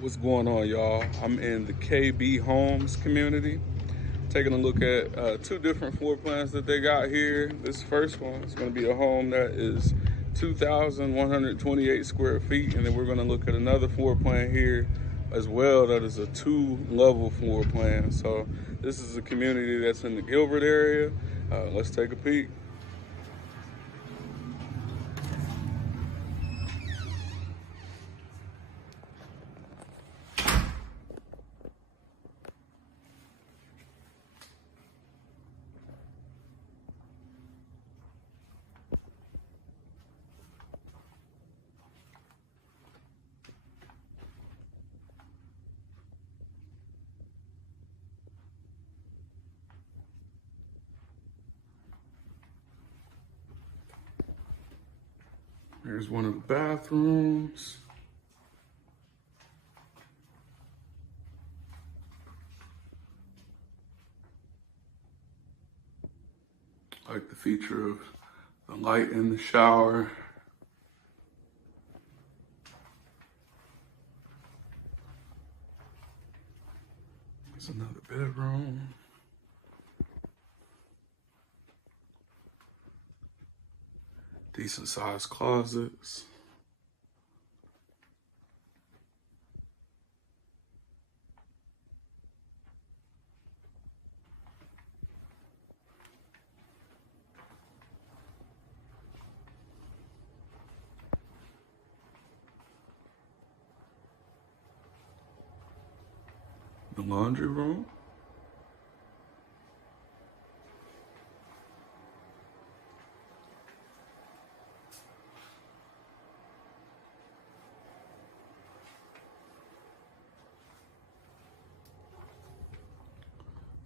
What's going on, y'all? I'm in the KB Homes community, taking a look at two different floor plans that they got here. This first one is going to be a home that is 2,128 square feet, and then we're going to look at another floor plan here as well that is a two-level floor plan. So this is a community that's in the Gilbert area. Let's take a peek. Here's one of the bathrooms. I like the feature of the light in the shower. There's another bedroom. Decent sized closets. The laundry room.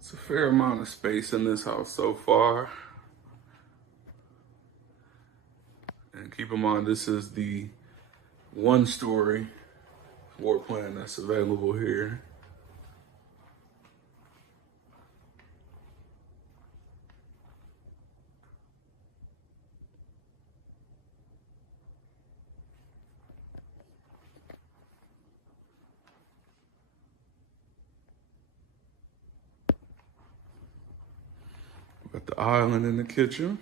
It's a fair amount of space in this house so far. And keep in mind, this is the one-story floor plan that's available here. Got the island in the kitchen.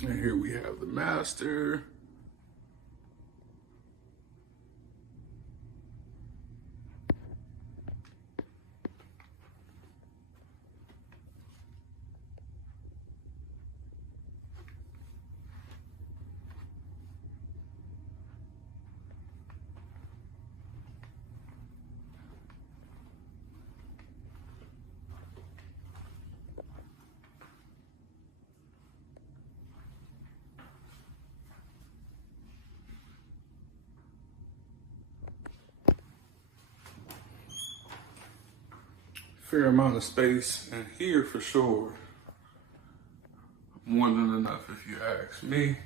And here we have the master. Fair amount of space in here for sure. More than enough if you ask me.